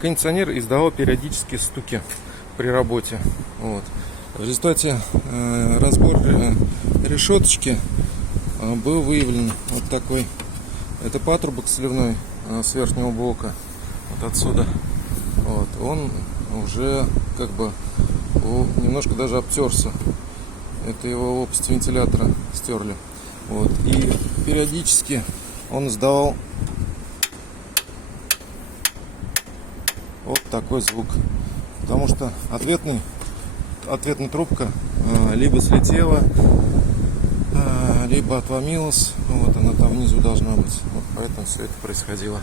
кондиционер издавал периодические стуки при работе. Вот. В результате разбор решеточки был выявлен вот такой. Это патрубок сливной с верхнего блока, вот отсюда. Вот. Он уже как бы немножко даже обтерся. Это его лопасть вентилятора стерли. Вот. И периодически он издавал вот такой звук. Потому что ответная трубка либо слетела, либо отломилась. Вот она там внизу должна быть. Вот поэтому все это происходило.